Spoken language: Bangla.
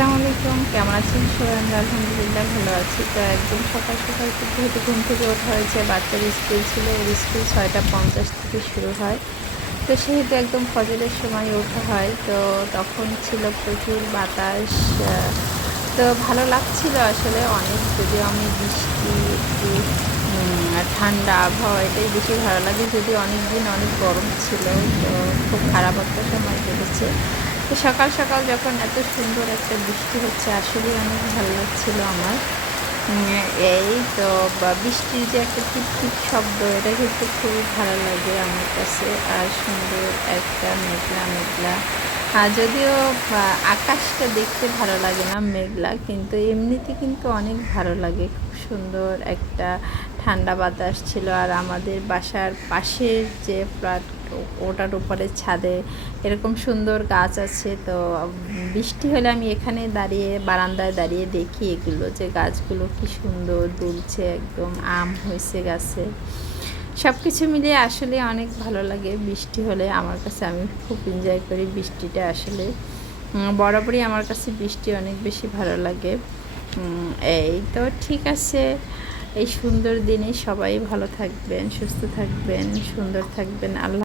আসসালামু আলাইকুম। কেমন আছেন সবাই? আমরা আলহামদুলিল্লাহ ভালো আছি। তো একদম সকাল সকাল হয়তো ঘুম থেকে ওঠা হয়েছে, বাচ্চার স্কুল ছিল, ওর স্কুল ছয়টা পঞ্চাশ থেকে শুরু হয়। তো সেহেতু একদম ফজরের সময় ওঠা হয়। তো তখন ছিল প্রচুর বাতাস তো ভালো লাগছিল আসলে অনেক। যদিও আমি বৃষ্টি, একটু ঠান্ডা আবহাওয়া, এটাই বেশি ভালো লাগে। যদিও অনেক দিন অনেক গরম ছিল, তো খুব খারাপ একটা সময় কেটেছে। তো সকাল সকাল যখন এত সুন্দর একটা বৃষ্টি হচ্ছে আসলে অনেক ভালো লাগছিল আমার। এই তো বৃষ্টির যে একটা টিপটিপ শব্দ, এটা কিন্তু খুবই ভালো লাগে আমার কাছে। আর সুন্দর একটা মেঘলা মেঘলা আর যদিও আকাশটা দেখতে ভালো লাগে না মেঘলা, কিন্তু এমনিতে কিন্তু অনেক ভালো লাগে। খুব সুন্দর একটা ঠান্ডা বাতাস ছিল আর আমাদের বাসার পাশের যে ফ্ল্যাট, ওটার উপরে ছাদে এরকম সুন্দর গাছ আছে। তো বৃষ্টি হলে আমি এখানে দাঁড়িয়ে, বারান্দায় দাঁড়িয়ে দেখি এগুলো, যে গাছগুলো কি সুন্দর দুলছে, একদম আম হয়েছে গাছে। সব কিছু মিলিয়ে আসলে অনেক ভালো লাগে বৃষ্টি হলে। আমার কাছে আমি খুব এনজয় করি বৃষ্টিটা আসলে। বরাবরই আমার কাছে বৃষ্টি অনেক বেশি ভালো লাগে। এই তো ঠিক আছে। এই সুন্দর দিনে সবাই ভালো থাকবেন, সুস্থ থাকবেন, সুন্দর থাকবেন। আল্লাহ